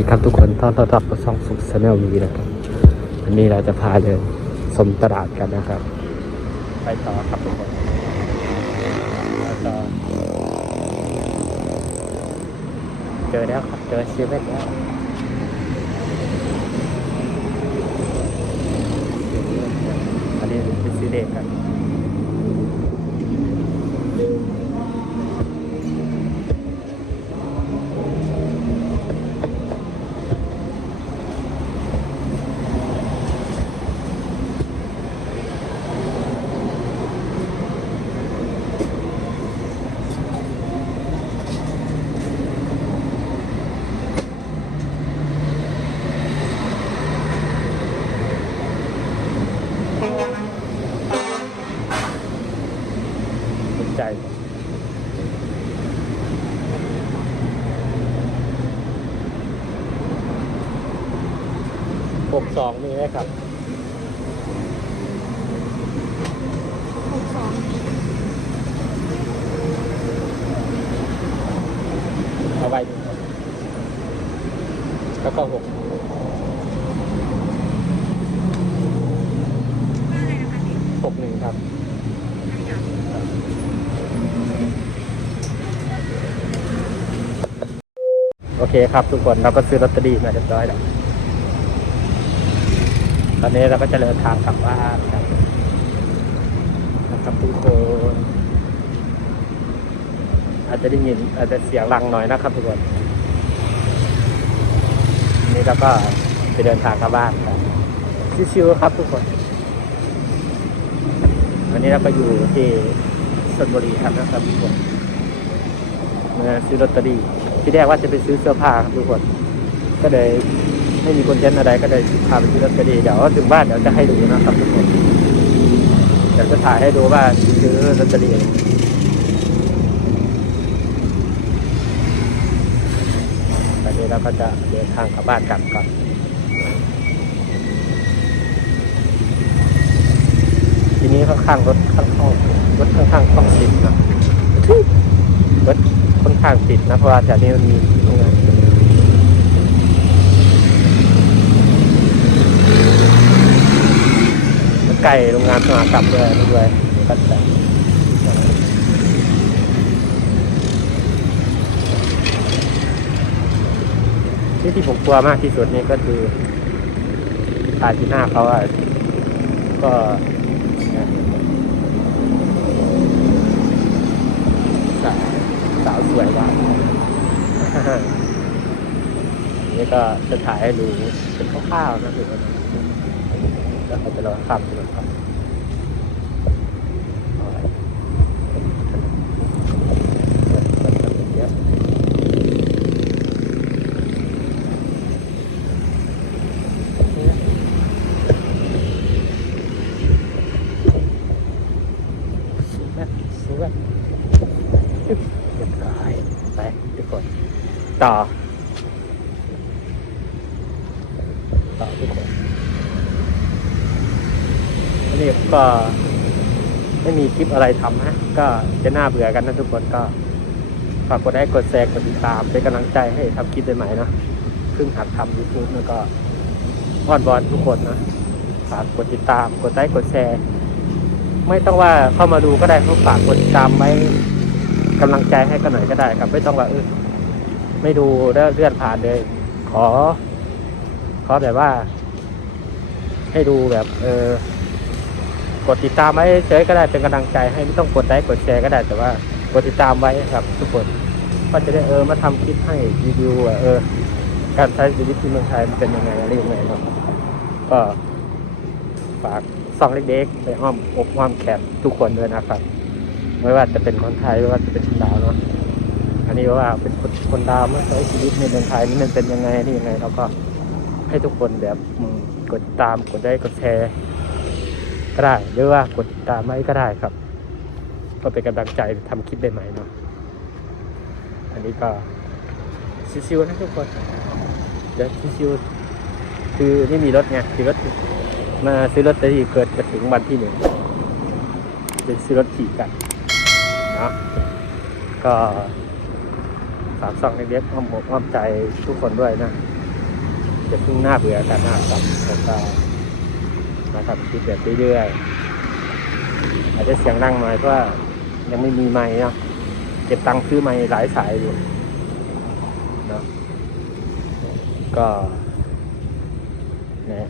ดีครับทุกคนต้อนรับเข้าช่องสุขชาแนลวีนะครับวันนี้เราจะพาเดินชมตลาดกันนะครับ ไปต่อครับทุกคนแล้วก็เจอแล้วครับเจอเซเว่นแล้วอันนี้เป็นซื้อเด็กกันสนใจ ห กสองมีไหมครับหกสองเอาไว้แล้วก็หกอะไรนะคะพี่หกหนึ่งครับโอเคครับทุกคนเราก็ซื้อลอตเตอรี่มาเรียบร้อยแล้ว ตอนนี้เราก็จะเดินทางกลับบ้านครับนะครับทุกคน อาจจะได้ยินอาจจะเสียงรังหน่อยนะครับทุกคนนนี้เราก็ไปเดินทางกลับบ้านครับชิวๆครับทุกคน วันนี้เราก็อยู่ที่ชลบุรีครับนะครับทุกคนมาซื้อลอตเตอรี่ที่แรกว่าจะไปซื้อเสื้อผ้าครับทุกคน ก็เลย ไม่มีคนเทนต์อะไรก็เลยพาไปซื้อลอตเตอรี่เดี๋ยวถึงบ้านเดี๋ยวจะให้ดูนะครับทุกคนเดี๋ยวจะถ่ายให้ดูว่าซื้อลอตเตอรี่ตอนนี้เราก็จะเดินทางกลับบ้านกันก่อนทีนี้ข้างๆรถข้างๆรถข้างๆต้องติดนะรถค่อนข้างติดนะเพราะว่าแถวนี้มันมีโรงงาน ใกล้โรงงานสหกรรมด้วยด้วยก็แต่ที่ที่ผมกลัวมากที่สุดนี่ก็คือทาที่หน้าเขาอะก็สาวสาวสวยว่ากนี่ก็จะถ่ายให้ดูเป็นคร่าวๆนะคือ แล้วเขาจะลองทำดูครับเอาไว้มันมันมันเยอเรียบร้อยไปก่อต่อทุกคนอั นนี้ก็ไม่มีคลิปอะไรทำนะก็จะน่าเบื่อกันนะทุกคนก็ฝากกดไลค์กดแชร์กดติดตามเป็นกำลังใจให้ทำคลิปใหม่ๆนะเพิ่งหัดทำยูทูบแล้วก็อ้อนบอลทุกคนนะฝากกดติดตามกดไลค์กดแชร์ ไม่ต้องว่าเข้ามาดูก็ได้เขาฝากกดติดตามไว้กำลังใจให้กันหน่อยก็ได้ครับไม่ต้องว่าเออไม่ดูแล้วเลื่อนผ่านเลย ขอ ขอแบบว่า ให้ดูแบบ เออ กดติดตามไว้เฉยก็ได้เป็นกำลังใจให้ไม่ต้องกดไลค์กดแชร์ก็ได้แต่ว่ากดติดตามไว้ครับ ทุกคนก็จะได้เออมาทำคลิปให้รีวิวว่าเออการใช้ชีวิตที่เมืองไทยมันเป็นยังไงอะไรยังไงเนาะก็ฝากซองเล็กๆไปอ้อมอกอ้อมแขนทุกคนด้วยนะครับ ไม่ว่าจะเป็นคนไทยไม่ว่าจะเป็นคนลาวเนาะอันนี้ว่าเป็นคนคนดาวเมื่อใช้ชีวิตในเมืองไทยนี่มันเป็นยังไงนี่ยังไงเราก็ให้ทุกคนแบบกดติดตามกดได้กดแชร์ ก็ได้ หรือว่ากดติดตามไม่ก็ได้ครับ ก็เป็นกำลังใจทำคลิปใหม่ๆเนาะอันนี้ก็ชิวๆนะทุกคนเดี๋ยวชิวๆคือไม่มีรถไงคือรถมาซื้อรถแต่ที่เกิดมาถึงวันที่หนึ่งเป็นซื้อรถขี่กันเนาะก็ฝากส่องเล็กๆอ้อมอกอ้อมใจทุกคนด้วยนะจะเพิ่งหน้าเบื่อกันนะครับแล้วก็ะครับคิดแบบเรื่อยๆอาจจะเสียงดังหน่อยเพราะยังไม่มีไม้เนาะเก็บตังค์ซื้อไม้หลายสายอยู่เนาะก็นะ